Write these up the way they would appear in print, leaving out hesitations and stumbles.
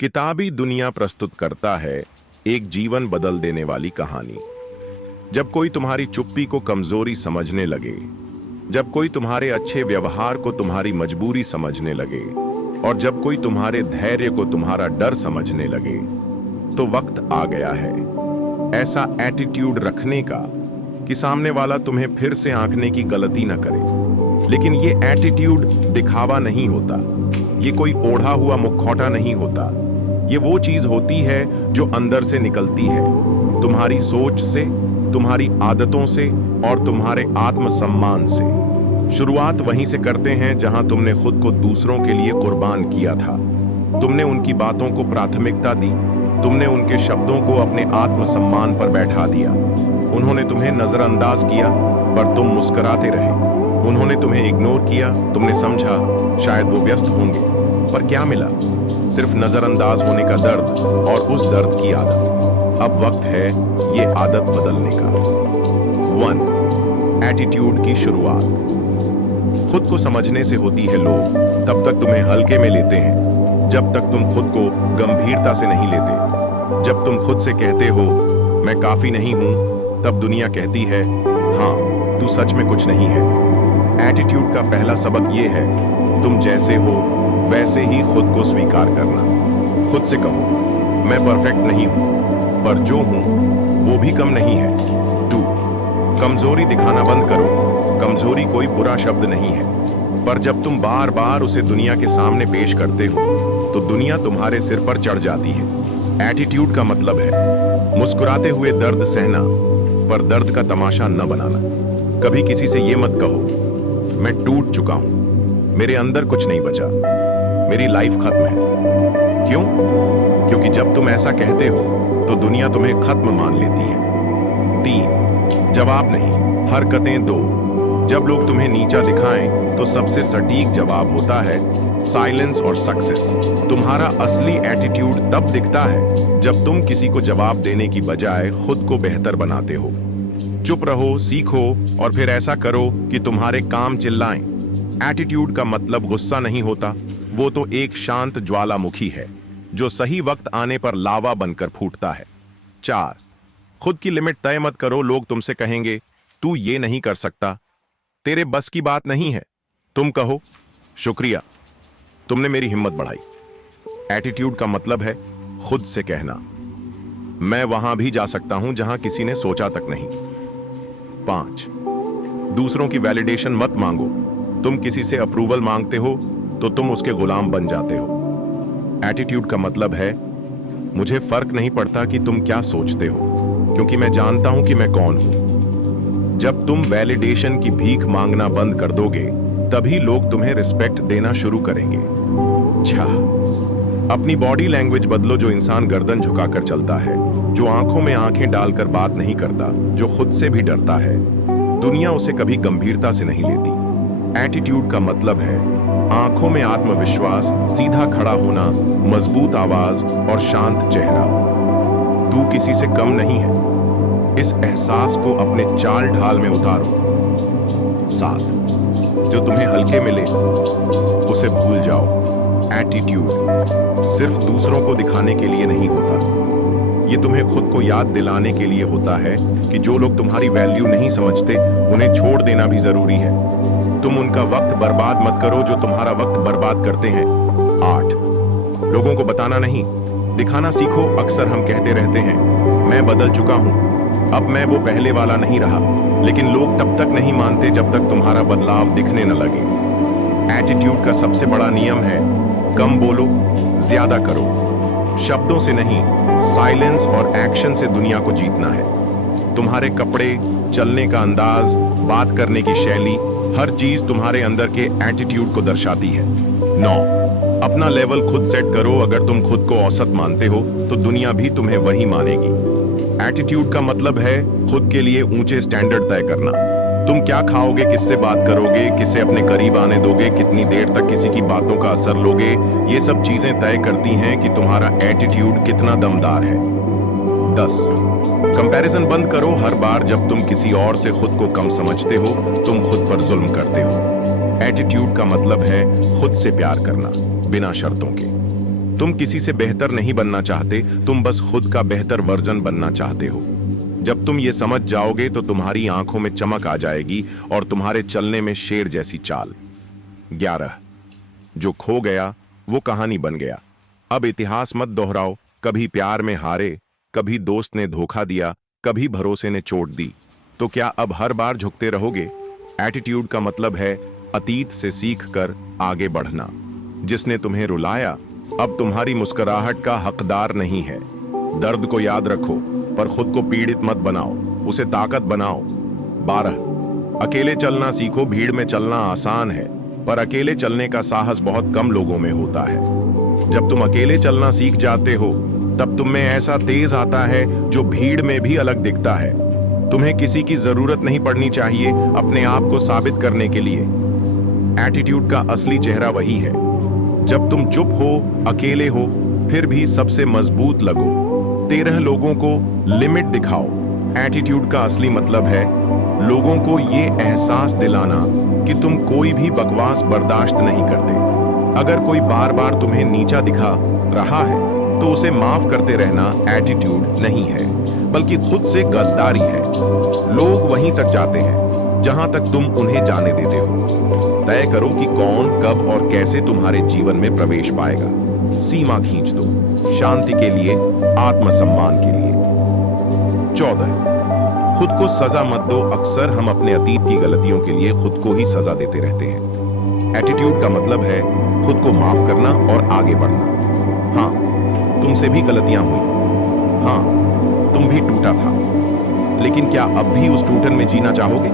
किताबी दुनिया प्रस्तुत करता है एक जीवन बदल देने वाली कहानी। जब कोई तुम्हारी चुप्पी को कमजोरी समझने लगे, जब कोई तुम्हारे अच्छे व्यवहार को तुम्हारी मजबूरी समझने लगे और जब कोई तुम्हारे धैर्य को तुम्हारा डर समझने लगे, तो वक्त आ गया है ऐसा एटीट्यूड रखने का कि सामने वाला तुम्हें फिर से आंकने की गलती न करे। लेकिन ये एटीट्यूड दिखावा नहीं होता, ये कोई ओढ़ा हुआ मुखौटा नहीं होता। ये वो चीज होती है जो अंदर से निकलती है, तुम्हारी सोच से, तुम्हारी आदतों से और तुम्हारे आत्मसम्मान से। शुरुआत वहीं से करते हैं जहां तुमने खुद को दूसरों के लिए कुर्बान किया था। तुमने उनकी बातों को प्राथमिकता दी, तुमने उनके शब्दों को अपने आत्मसम्मान पर बैठा दिया। उन्होंने तुम्हें नजरअंदाज किया पर तुम मुस्कुराते रहे। उन्होंने तुम्हें इग्नोर किया, तुमने समझा शायद वो व्यस्त होंगे, पर क्या मिला? सिर्फ नजरअंदाज होने का दर्द और उस दर्द की आदत। अब वक्त है ये आदत बदलने का। 1. एटीट्यूड की शुरुआत खुद को समझने से होती है। लोग तब तक तुम्हें हल्के में लेते हैं जब तक तुम खुद को गंभीरता से नहीं लेते। जब तुम खुद से कहते हो मैं काफी नहीं हूं, तब दुनिया कहती है हाँ तू सच में कुछ नहीं है। एटीट्यूड का पहला सबक ये है, तुम जैसे हो वैसे ही खुद को स्वीकार करना। खुद से कहो मैं परफेक्ट नहीं हूं, पर जो हूं वो भी कम नहीं है। 2. कमजोरी दिखाना बंद करो। कमजोरी कोई बुरा शब्द नहीं है, पर जब तुम बार बार उसे दुनिया के सामने पेश करते हो तो दुनिया तुम्हारे सिर पर चढ़ जाती है। एटीट्यूड का मतलब है मुस्कुराते हुए दर्द सहना, पर दर्द का तमाशा न बनाना। कभी किसी से ये मत कहो मैं टूट चुका हूं, मेरे अंदर कुछ नहीं बचा, मेरी लाइफ खत्म है। क्यों? क्योंकि जब तुम ऐसा कहते हो तो दुनिया तुम्हें खत्म मान लेती है। 3. जवाब नहीं, हरकतें दो। जब लोग तुम्हें नीचा दिखाएं तो सबसे सटीक जवाब होता है साइलेंस और सक्सेस। तुम्हारा असली एटीट्यूड तब दिखता है जब तुम किसी को जवाब देने की बजाय खुद को बेहतर बनाते हो। चुप रहो, सीखो और फिर ऐसा करो कि तुम्हारे काम चिल्लाएं। एटीट्यूड का मतलब गुस्सा नहीं होता, वो तो एक शांत ज्वालामुखी है जो सही वक्त आने पर लावा बनकर फूटता है। 4. खुद की लिमिट तय मत करो। लोग तुमसे कहेंगे तू ये नहीं कर सकता, तेरे बस की बात नहीं है। तुम कहो शुक्रिया, तुमने मेरी हिम्मत बढ़ाई। एटीट्यूड का मतलब है खुद से कहना मैं वहां भी जा सकता हूं जहां किसी ने सोचा तक नहीं। 5. दूसरों की वैलिडेशन मत मांगो। तुम किसी से अप्रूवल मांगते हो तो तुम उसके गुलाम बन जाते हो। एटीट्यूड का मतलब है मुझे फर्क नहीं पड़ता कि तुम क्या सोचते हो, क्योंकि मैं जानता हूं कि मैं कौन हूं। जब तुम वैलिडेशन की भीख मांगना बंद कर दोगे तभी लोग तुम्हें रिस्पेक्ट देना शुरू करेंगे। 6. अपनी बॉडी लैंग्वेज बदलो। जो इंसान गर्दन झुकाकर चलता है, जो आंखों में आंखें डालकर बात नहीं करता, जो खुद से भी डरता है, दुनिया उसे कभी गंभीरता से नहीं लेती। एटीट्यूड का मतलब है आंखों में आत्मविश्वास, सीधा खड़ा होना, मजबूत आवाज और शांत चेहरा। तू किसी से कम नहीं है, इस एहसास को अपने चाल ढाल में उतारो। 7. जो तुम्हें हल्के मिले उसे भूल जाओ। एटीट्यूड सिर्फ दूसरों को दिखाने के लिए नहीं होता, ये तुम्हें खुद को याद दिलाने के लिए होता है कि जो लोग तुम्हारी वैल्यू नहीं समझते उन्हें छोड़ देना भी जरूरी है। तुम उनका वक्त बर्बाद मत करो जो तुम्हारा वक्त बर्बाद करते हैं। 8. लोगों को बताना नहीं, दिखाना सीखो। अक्सर हम कहते रहते हैं मैं बदल चुका हूं, अब मैं वो पहले वाला नहीं रहा, लेकिन लोग तब तक नहीं मानते जब तक तुम्हारा बदलाव दिखने न लगे। एटीट्यूड का सबसे बड़ा नियम है कम बोलो, ज्यादा करो। शब्दों से नहीं, साइलेंस और एक्शन से दुनिया को जीतना है। तुम्हारे कपड़े, चलने का अंदाज, बात करने की शैली, हर चीज तुम्हारे अंदर के एटीट्यूड को दर्शाती है। 9. अपना लेवल खुद सेट करो। अगर तुम खुद को औसत मानते हो तो दुनिया भी तुम्हें वही मानेगी। एटीट्यूड का मतलब है खुद के लिए ऊंचे स्टैंडर्ड तय करना। तुम क्या खाओगे, किससे बात करोगे, किसे अपने करीब आने दोगे, कितनी देर तक किसी की बातों का असर लोगे, ये सब चीजें तय करती हैं कि तुम्हारा एटीट्यूड कितना दमदार है। 10. कंपैरिजन बंद करो। हर बार जब तुम किसी और से खुद को कम समझते हो तुम खुद पर जुल्म करते हो। एटीट्यूड का मतलब है खुद से प्यार करना बिना शर्तों के। तुम किसी से बेहतर नहीं बनना चाहते, तुम बस खुद का बेहतर वर्जन बनना चाहते हो। जब तुम ये समझ जाओगे तो तुम्हारी आंखों में चमक आ जाएगी और तुम्हारे चलने में शेर जैसी चाल। 11। जो खो गया वो कहानी बन गया। अब इतिहास मत दोहराओ। कभी प्यार में हारे, कभी दोस्त ने धोखा दिया, कभी भरोसे ने चोट दी। तो क्या अब हर बार झुकते रहोगे? एटीट्यूड का मतलब है अतीत से सीख कर आगे बढ़ना। जिसने तुम्हें रुलाया अब तुम्हारी मुस्कुराहट का हकदार नहीं है। दर्द को याद रखो पर खुद को पीड़ित मत बनाओ, उसे ताकत बनाओ। 12। अकेले चलना सीखो। भीड़ में चलना आसान है पर अकेले चलने का साहस बहुत कम लोगों में होता है। जब तुम अकेले चलना सीख जाते हो तब तुम में ऐसा तेज आता है जो भीड़ में भी अलग दिखता है। तुम्हें किसी की जरूरत नहीं पड़नी चाहिए अपने आप को साबित करने के लिए। एटीट्यूड का असली चेहरा वही है जब तुम चुप हो, अकेले हो, फिर भी सबसे मजबूत लगो। 13 लोगों को लिमिट दिखाओ। एटीट्यूड का असली मतलब है लोगों को ये एहसास दिलाना कि तुम कोई भी बकवास बर्दाश्त नहीं करते। अगर कोई बार बार तुम्हें नीचा दिखा रहा है तो उसे माफ करते रहना एटीट्यूड नहीं है बल्कि खुद से गद्दारी है। लोग वहीं तक जाते हैं जहां तक तुम उन्हें जाने देते हो। तय करो कि कौन, कब और कैसे तुम्हारे जीवन में प्रवेश पाएगा। सीमा खींच दो, शांति के लिए, आत्मसम्मान के लिए। 14। खुद को सजा मत दो। अक्सर हम अपने अतीत की गलतियों के लिए खुद को ही सजा देते रहते हैं। एटीट्यूड का मतलब है खुद को माफ करना और आगे बढ़ना। हाँ, तुमसे भी गलतियां हुई। हाँ, तुम भी टूटा था, लेकिन क्या अब भी उस टूटन में जीना चाहोगे?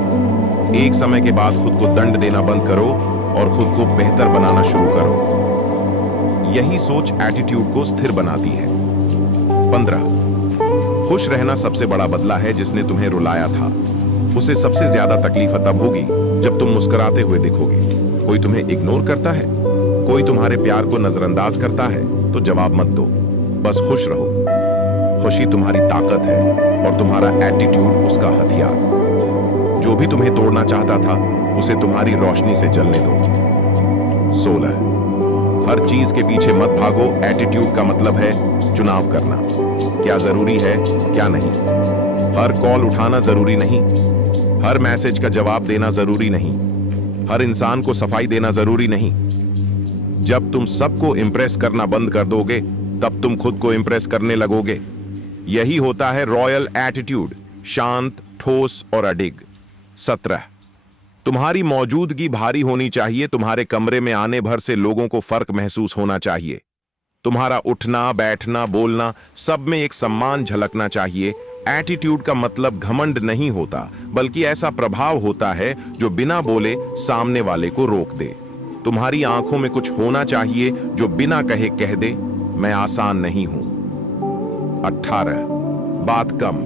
एक समय के बाद खुद को दंड देना बंद करो और खुद को बेहतर बनाना शुरू करो। यही सोच एटीट्यूड को स्थिर बनाती है। 15। खुश रहना सबसे बड़ा बदला है। जिसने तुम्हें रुलाया था उसे सबसे ज्यादा तकलीफ तब होगी जब तुम मुस्कुराते हुए दिखोगे। कोई तुम्हें इग्नोर करता है, कोई तुम्हारे प्यार को नजरअंदाज करता है तो जवाब मत दो, बस खुश रहो। खुशी तुम्हारी ताकत है और तुम्हारा एटीट्यूड उसका हथियार। जो भी तुम्हें तोड़ना चाहता था उसे तुम्हारी रोशनी से जलने दो। 16। हर चीज के पीछे मत भागो। एटीट्यूड का मतलब है चुनाव करना। क्या जरूरी है, क्या नहीं। हर कॉल उठाना जरूरी नहीं, हर मैसेज का जवाब देना जरूरी नहीं, हर इंसान को सफाई देना जरूरी नहीं। जब तुम सबको इंप्रेस करना बंद कर दोगे तब तुम खुद को इंप्रेस करने लगोगे। यही होता है रॉयल एटीट्यूड, शांत, ठोस और अडिग। 17। तुम्हारी मौजूदगी भारी होनी चाहिए। तुम्हारे कमरे में आने भर से लोगों को फर्क महसूस होना चाहिए। तुम्हारा उठना, बैठना, बोलना सब में एक सम्मान झलकना चाहिए। एटीट्यूड का मतलब घमंड नहीं होता बल्कि ऐसा प्रभाव होता है जो बिना बोले सामने वाले को रोक दे। तुम्हारी आंखों में कुछ होना चाहिए जो बिना कहे कह दे, मैं आसान नहीं हूं। 18। बात कम,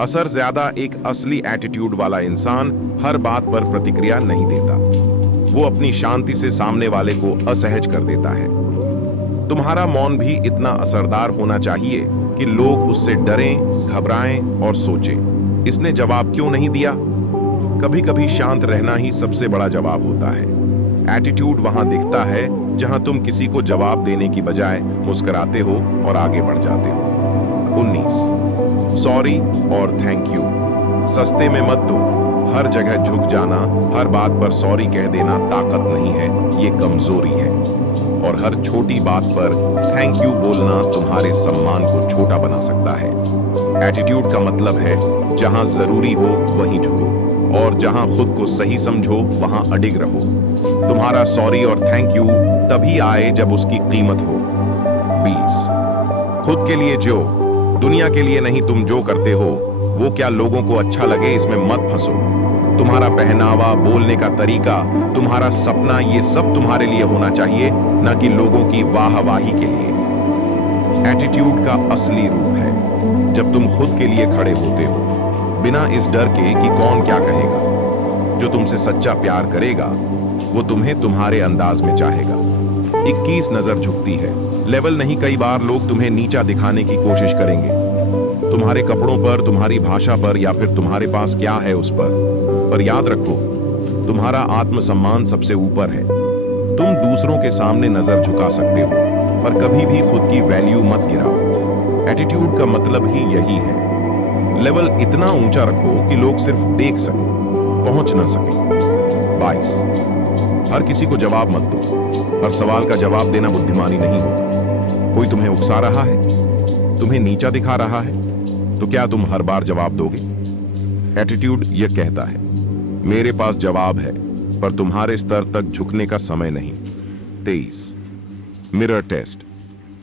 असर ज्यादा। एक असली एटीट्यूड वाला इंसान हर बात पर प्रतिक्रिया नहीं देता। वो अपनी शांति से सामने वाले को असहज कर देता है। तुम्हारा मौन भी इतना असरदार होना चाहिए कि लोग उससे डरें, घबराएं और सोचें, इसने जवाब क्यों नहीं दिया। कभी कभी शांत रहना ही सबसे बड़ा जवाब होता है। एटीट्यूड वहां दिखता है जहां तुम किसी को जवाब देने की बजाय मुस्कुराते हो और आगे बढ़ जाते हो। 19। सॉरी और थैंक यू सस्ते में मत दो। हर जगह झुक जाना, हर बात पर सॉरी कह देना ताकत नहीं है, ये कमजोरी है। और हर छोटी बात पर थैंक यू बोलना तुम्हारे सम्मान को छोटा बना सकता है। एटीट्यूड का मतलब है जहां जरूरी हो वहीं झुको और जहां खुद को सही समझो वहां अडिग रहो। तुम्हारा सॉरी और थैंक यू तभी आए जब उसकी कीमत हो। 20। खुद के लिए जो, दुनिया के लिए नहीं। तुम जो करते हो वो क्या लोगों को अच्छा लगे इसमें मत फंसो। तुम्हारा पहनावा, बोलने का तरीका, तुम्हारा सपना, ये सब तुम्हारे लिए होना चाहिए, न कि लोगों की वाहवाही के लिए। एटीट्यूड का असली रूप है जब तुम खुद के लिए खड़े होते हो बिना इस डर के कि कौन क्या कहेगा। जो तुमसे सच्चा प्यार करेगा वो तुम्हें तुम्हारे अंदाज में चाहेगा। 21। नजर झुकती है। लेवल नहीं, कई बार लोग तुम्हें नीचा दिखाने की कोशिश करेंगे, तुम्हारे कपड़ों पर, तुम्हारी भाषा पर या फिर तुम्हारे पास क्या है उस पर याद रखो तुम्हारा आत्मसम्मान सबसे ऊपर है। तुम दूसरों के सामने नजर झुका सकते हो पर कभी भी खुद की वैल्यू मत गिराओ। एटीट्यूड का मतलब ही यही है। लेवल इतना ऊंचा रखो कि लोग सिर्फ देख सकें, पहुंच ना सकें। 22, हर किसी को जवाब मत दो। हर सवाल का जवाब देना बुद्धिमानी नहीं होता। कोई तुम्हें उकसा रहा है, तुम्हें नीचा दिखा रहा है, तो क्या तुम हर बार जवाब दोगे? एटीट्यूड यह कहता है, मेरे पास जवाब है, पर तुम्हारे स्तर तक झुकने का समय नहीं। 23, मिरर टेस्ट।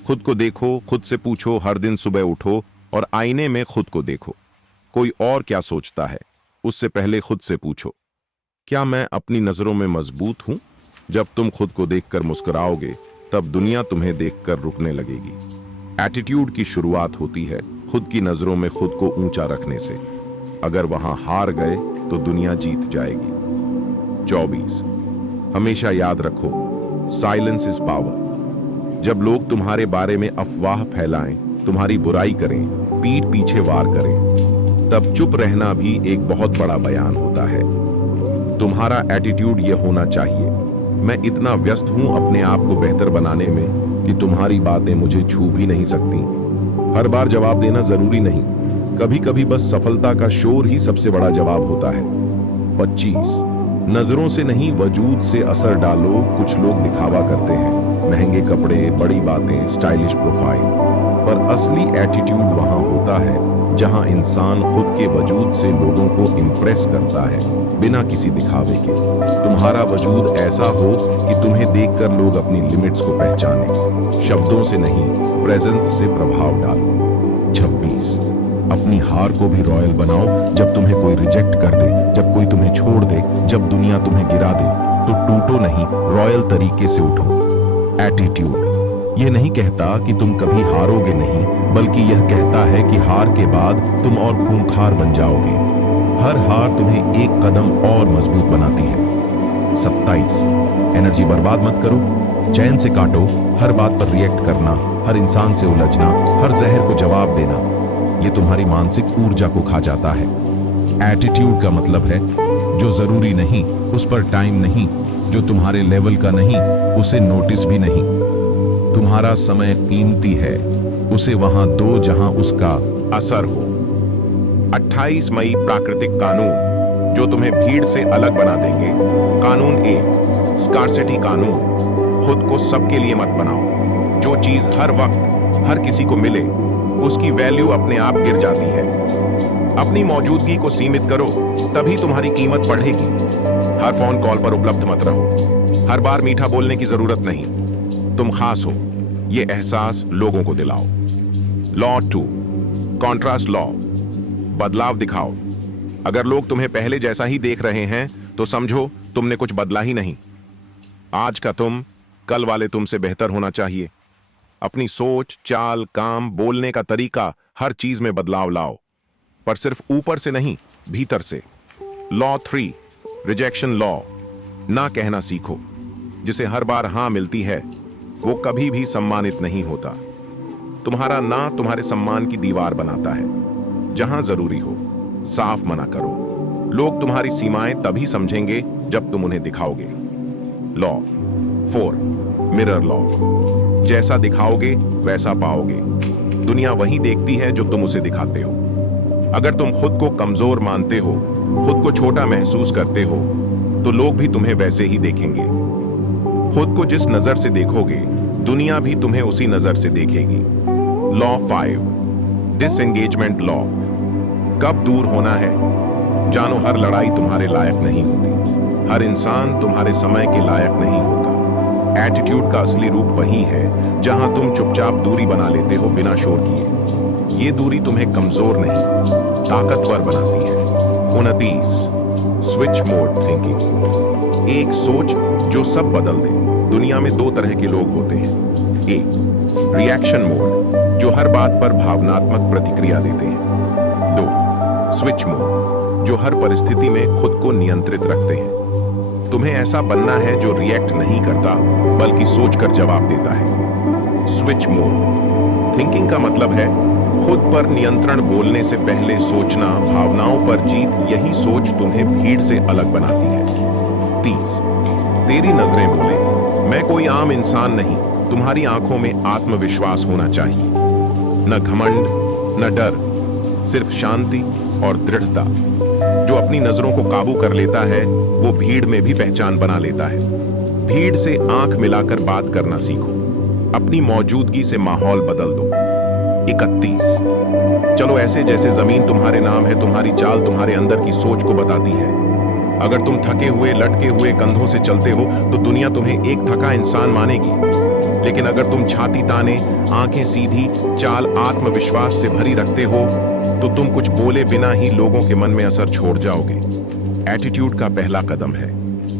खुद को देखो, खुद से पूछो, हर दिन सुबह उठो और आईने में खुद को देखो। कोई और क्या सोचता है, उससे पहले खुद से पूछो, क्या मैं अपनी नजरों में मजबूत हूं? जब तुम खुद को देखकर मुस्कुराओगे, तब दुनिया तुम्हें देखकर रुकने लगेगी। एटीट्यूड की शुरुआत होती है खुद की नजरों में खुद को ऊंचा रखने से। अगर वहां हार गए तो दुनिया जीत जाएगी। 24, हमेशा याद रखो, साइलेंस इज पावर। जब लोग तुम्हारे बारे में अफवाह फैलाएं, तुम्हारी बुराई करें, पीठ पीछे वार करें, तब चुप रहना भी एक बहुत बड़ा बयान होता है। तुम्हारा एटीट्यूड यह होना चाहिए, मैं इतना व्यस्त हूं अपने आप को बेहतर बनाने में कि तुम्हारी बातें मुझे छू भी नहीं सकती। हर बार जवाब देना जरूरी नहीं, कभी कभी बस सफलता का शोर ही सबसे बड़ा जवाब होता है। 25, नजरों से नहीं वजूद से असर डालो। कुछ लोग दिखावा करते हैं, महंगे कपड़े, बड़ी बातें, स्टाइलिश प्रोफाइल, पर असली एटीट्यूड वहां होता है जहां इंसान खुद के वजूद से लोगों को इंप्रेस करता है, बिना किसी दिखावे के। तुम्हारा वजूद ऐसा हो कि तुम्हें देखकर लोग अपनी लिमिट्स को पहचानें। शब्दों से नहीं, प्रेजेंस से प्रभाव डालो। 26, अपनी हार को भी रॉयल बनाओ। जब तुम्हें कोई रिजेक्ट कर दे, जब कोई तुम्हें छोड़ दे, जब दुनिया तुम्हें गिरा दे, तो टूटो नहीं, रॉयल तरीके से उठो। एटीट्यूड यह नहीं कहता कि तुम कभी हारोगे नहीं, बल्कि यह कहता है कि हार के बाद तुम और खूंखार बन जाओगे। हर हार तुम्हें एक कदम और मजबूत बनाती है। 27, एनर्जी बर्बाद मत करो, चैन से काटो। हर बात पर रिएक्ट करना, हर इंसान से उलझना, हर जहर को जवाब देना, ये तुम्हारी मानसिक ऊर्जा को खा जाता है। एटीट्यूड का मतलब है, जो जरूरी नहीं उस पर टाइम नहीं, जो तुम्हारे लेवल का नहीं उसे नोटिस भी नहीं। तुम्हारा समय कीमती है, उसे वहां दो जहां उसका असर हो। 28 मई प्राकृतिक कानून जो तुम्हें भीड़ से अलग बना देंगे। कानून 1, स्कार्सिटी कानून। खुद को सबके लिए मत बनाओ। जो चीज हर वक्त हर किसी को मिले, उसकी वैल्यू अपने आप गिर जाती है। अपनी मौजूदगी को सीमित करो, तभी तुम्हारी कीमत बढ़ेगी। हर फोन कॉल पर उपलब्ध मत रहो। हर बार मीठा बोलने की जरूरत नहीं, तुम खास हो, यह एहसास लोगों को दिलाओ। Law 2, contrast law. बदलाव दिखाओ। अगर लोग तुम्हें पहले जैसा ही देख रहे हैं, तो समझो तुमने कुछ बदला ही नहीं। आज का तुम कल वाले तुमसे बेहतर होना चाहिए। अपनी सोच, चाल, काम, बोलने का तरीका, हर चीज में बदलाव लाओ, पर सिर्फ ऊपर से नहीं, भीतर से। Law 3, rejection law. ना कहना सीखो। जिसे हर बार हां मिलती है, वो कभी भी सम्मानित नहीं होता। तुम्हारा ना तुम्हारे सम्मान की दीवार बनाता है। जहां जरूरी हो, साफ मना करो। लोग तुम्हारी सीमाएं तभी समझेंगे जब तुम उन्हें दिखाओगे। Law 4, mirror law. जैसा दिखाओगे वैसा पाओगे। दुनिया वही देखती है जो तुम उसे दिखाते हो। अगर तुम खुद को कमजोर मानते हो, खुद को छोटा महसूस करते हो, तो लोग भी तुम्हें वैसे ही देखेंगे। खुद को जिस नजर से देखोगे, दुनिया भी तुम्हें उसी नजर से देखेगी। Law 5, disengagement law. कब दूर होना है? जानो हर लड़ाई तुम्हारे लायक नहीं होती। हर इंसान तुम्हारे समय के लायक नहीं होता। एटीट्यूड का असली रूप वही है जहां तुम चुपचाप दूरी बना लेते हो बिना शोर किए। ये दूरी तुम्हें कमजोर नहीं, ताकतवर बनाती है। 29, स्विच मोड थिंकिंग। एक सोच जो सब बदल दे। दुनिया में 2 तरह के लोग होते हैं। 1, रिएक्शन मोड, जो हर बात पर भावनात्मक प्रतिक्रिया देते हैं। 2, स्विच मोड, जो हर परिस्थिति में खुद को नियंत्रित रखते हैं। तुम्हें ऐसा बनना है जो रिएक्ट नहीं करता, बल्कि सोचकर जवाब देता है। स्विच मोड थिंकिंग का मतलब है खुद पर नियंत्रण। बोलने से पहले सोचना, भावनाओं पर जीत। यही सोच तुम्हें भीड़ से अलग बनाती है। 30, तेरी नजरें बोले, मैं कोई आम इंसान नहीं, तुम्हारी आंखों में आत्मविश्वास होना चाहिए, न घमंड न डर, सिर्फ शांति और दृढ़ता। जो अपनी नजरों को काबू कर लेता है वो भीड़ में भी पहचान बना लेता है। भीड़ से आंख मिलाकर बात करना सीखो, अपनी मौजूदगी से माहौल बदल दो। 31, चलो ऐसे जैसे जमीन तुम्हारे नाम है, तुम्हारी चाल तुम्हारे अंदर की सोच को बताती है। अगर तुम थके हुए लटके हुए कंधों से चलते हो तो दुनिया तुम्हें एक थका इंसान मानेगी, लेकिन अगर तुम छाती ताने, आंखें सीधी, चाल आत्मविश्वास से भरी रखते हो तो तुम कुछ बोले बिना ही लोगों के मन में असर छोड़ जाओगे। एटीट्यूड का पहला कदम है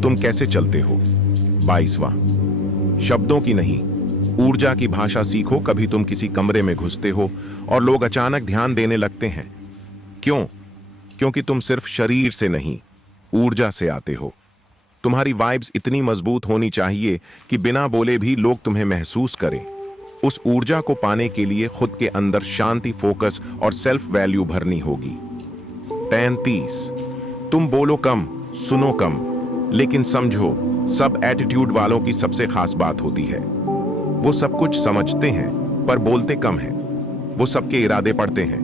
तुम कैसे चलते हो। 22वां, शब्दों की नहीं ऊर्जा की भाषा सीखो। कभी तुम किसी कमरे में घुसते हो और लोग अचानक ध्यान देने लगते हैं। क्यों? क्योंकि तुम सिर्फ शरीर से नहीं, ऊर्जा से आते हो। तुम्हारी वाइब्स इतनी मजबूत होनी चाहिए कि बिना बोले भी लोग तुम्हें महसूस करें। उस ऊर्जा को पाने के लिए खुद के अंदर शांति, फोकस और सेल्फ वैल्यू भरनी होगी। 33, तुम बोलो कम, सुनो कम, लेकिन समझो सब एटीट्यूड वालों की सबसे खास बात होती है, वो सब कुछ समझते हैं पर बोलते कम हैं। वो सबके इरादे पढ़ते हैं,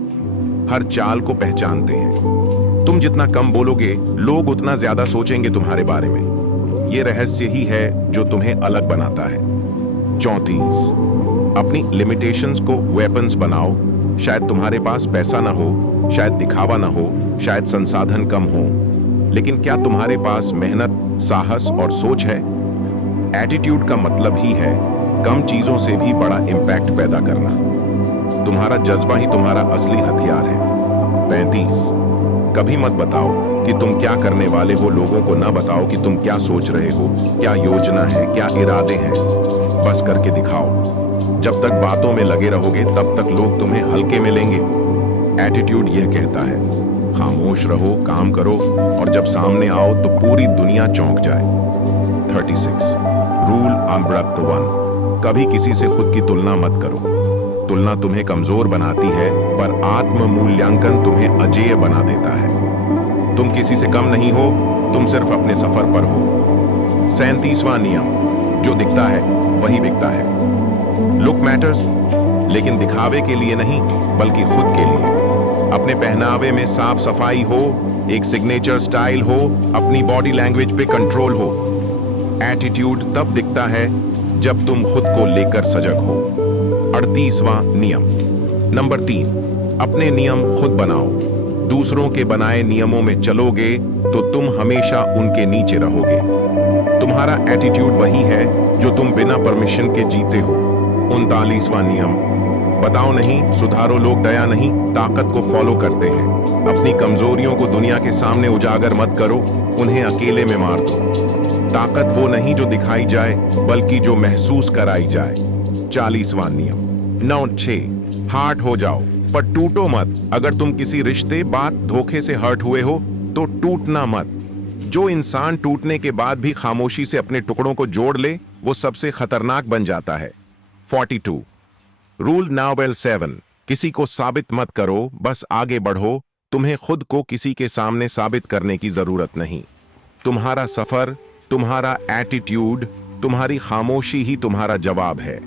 हर चाल को पहचानते हैं। तुम जितना कम बोलोगे लोग उतना ज्यादा सोचेंगे तुम्हारे बारे में। ये रहस्य ही है जो तुम्हें अलग बनाता है। 34, अपनी लिमिटेशंस को वेपन्स बनाओ। शायद तुम्हारे पास पैसा ना हो, शायद दिखावा ना हो, शायद संसाधन कम हो, लेकिन क्या तुम्हारे पास मेहनत, साहस और सोच है? एटीट्यूड का मतलब ही है कम चीजों से भी बड़ा इंपैक्ट पैदा करना। तुम्हारा जज्बा ही तुम्हारा असली हथियार है। 35, कभी मत बताओ कि तुम क्या करने वाले हो, लोगों को न बताओ कि तुम क्या सोच रहे हो, क्या योजना है, क्या इरादे हैं। बस करके दिखाओ। जब तक बातों में लगे रहोगे तब तक लोग तुम्हें हल्के में लेंगे। एटीट्यूड यह कहता है खामोश रहो, काम करो, और जब सामने आओ तो पूरी दुनिया चौंक जाए। 36, रूल नंबर 1, कभी किसी से खुद की तुलना मत करो। तुलना तुम्हें कमजोर बनाती है पर आत्म मूल्यांकन तुम्हें अजेय बना देता है। तुम किसी से कम नहीं हो, तुम सिर्फ अपने सफर पर हो। 37वां नियम, जो दिखता है वही बिकता है। लुक मैटर्स, लेकिन दिखावे के लिए नहीं बल्कि खुद के लिए। अपने पहनावे में साफ सफाई हो, एक सिग्नेचर स्टाइल हो, अपनी बॉडी लैंग्वेज पे कंट्रोल हो। एटीट्यूड तब दिखता है जब तुम खुद को लेकर सजग हो। 38वां नियम, नंबर 3, अपने नियम खुद बनाओ। दूसरों के बनाए नियमों में चलोगे तो तुम हमेशा उनके नीचे रहोगे। तुम्हारा एटीट्यूड वही है जो तुम बिना परमिशन के जीते हो। 39वां नियम, बताओ नहीं, सुधारो लोग, दया नहीं, ताकत को फॉलो करते हैं। अपनी कमजोरियों को दुनिया के सामने उजागर मत करो, उन्हें अकेले में मार दो। ताकत वो नहीं जो दिखाई जाए बल्कि जो महसूस कराई जाए। 40वां नियम, नंबर 6, हार्ट हो जाओ पर टूटो मत। अगर तुम किसी रिश्ते, बात, धोखे से हर्ट हुए हो तो टूटना मत। जो इंसान टूटने के बाद भी खामोशी से अपने टुकड़ों को जोड़ ले वो सबसे खतरनाक बन जाता है। 42, रूल नंबर 7, किसी को साबित मत करो, बस आगे बढ़ो। तुम्हें खुद को किसी के सामने साबित करने की जरूरत नहीं। तुम्हारा सफर, तुम्हारा एटीट्यूड, तुम्हारी खामोशी ही तुम्हारा जवाब है।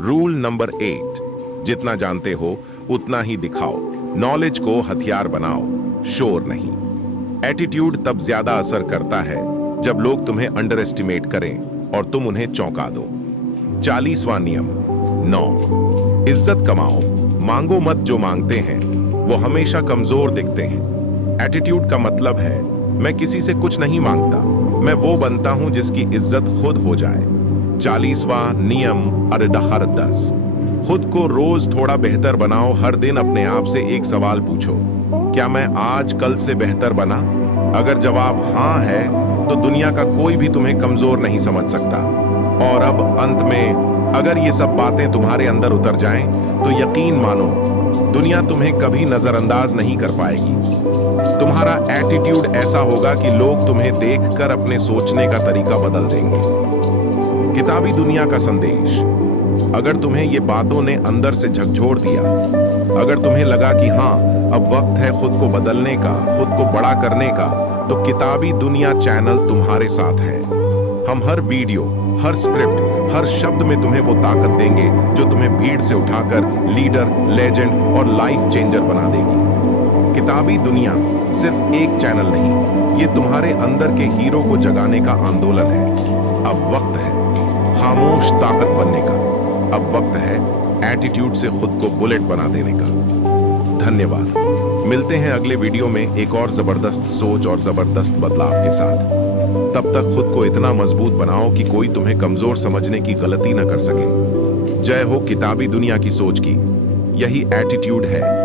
रूल नंबर 8, जितना जानते हो उतना ही दिखाओ। नॉलेज को हथियार बनाओ, शोर नहीं। एटीट्यूड तब ज्यादा असर करता है जब लोग तुम्हें अंडर एस्टिमेट करें और तुम उन्हें चौंका दो। 40वां नियम, 9, इज्जत कमाओ, मांगो मत। जो मांगते हैं वो हमेशा कमजोर दिखते हैं। एटीट्यूड का मतलब है मैं किसी से कुछ नहीं मांगता, मैं वो बनता हूं जिसकी इज्जत खुद हो जाए। 40वां नियम, अरडहर 10, खुद को रोज थोड़ा बेहतर बनाओ। हर दिन अपने आप से एक सवाल पूछो, क्या मैं आज कल से बेहतर बना? अगर जवाब हाँ है तो दुनिया का कोई भी तुम्हें कमजोर नहीं समझ सकता। और अब अंत में, अगर ये सब बातें तुम्हारे अंदर उतर जाएं तो यकीन मानो दुनिया तुम्हें कभी नजरअंदाज नहीं कर पाएगी। तुम्हारा एटीट्यूड ऐसा होगा कि लोग तुम्हें देखकर अपने सोचने का तरीका बदल देंगे। किताबी दुनिया का संदेश, अगर तुम्हें ये बातों ने अंदर से झकझोर दिया, अगर तुम्हें लगा कि हाँ अब वक्त है खुद को बदलने का, खुद को बड़ा करने का, तो किताबी दुनिया चैनल तुम्हारे साथ है। हम हर वीडियो, हर स्क्रिप्ट, हर शब्द में तुम्हें वो ताकत देंगे जो तुम्हें भीड़ से उठाकर लीडर, लेजेंड और लाइफ चेंजर बना देगी। किताबी दुनिया सिर्फ एक चैनल नहीं, ये तुम्हारे अंदर के हीरो को जगाने का आंदोलन है। अब वक्त है खामोश ताकत बनने का। अब वक्त है एटीट्यूड से खुद को बुलेट बना देने का। धन्यवाद। मिलते हैं अगले वीडियो में एक और जबरदस्त सोच और जबरदस्त बदलाव के साथ। तब तक खुद को इतना मजबूत बनाओ कि कोई तुम्हें कमजोर समझने की गलती न कर सके। जय हो किताबी दुनिया की सोच की। यही एटीट्यूड है